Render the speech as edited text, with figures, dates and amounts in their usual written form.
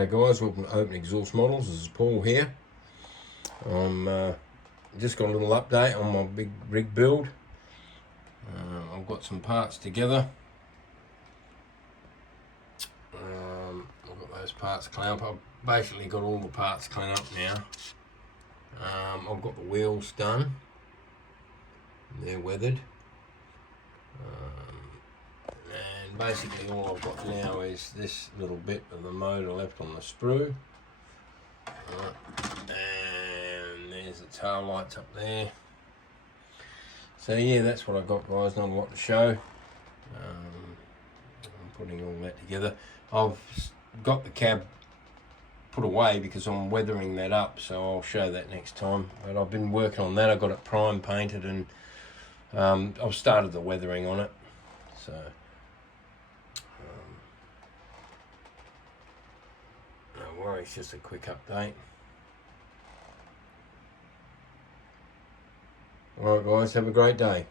G'day guys, welcome to Open Exhaust Models. This is Paul here. I'm just got a little update on my big rig build. I've got some parts together. I've got those parts cleaned up. I've basically got all the parts cleaned up now. I've got the wheels done. They're weathered. And basically all I've got now is this little bit of the motor left on the sprue. And there's the tail lights up there. So yeah, that's what I've got, guys. Not a lot to show. I'm putting all that together. I've got the cab put away because I'm weathering that up, so I'll show that next time. But I've been working on that. I got it prime painted, and I've started the weathering on it. So no worries, just a quick update. Alright guys, have a great day.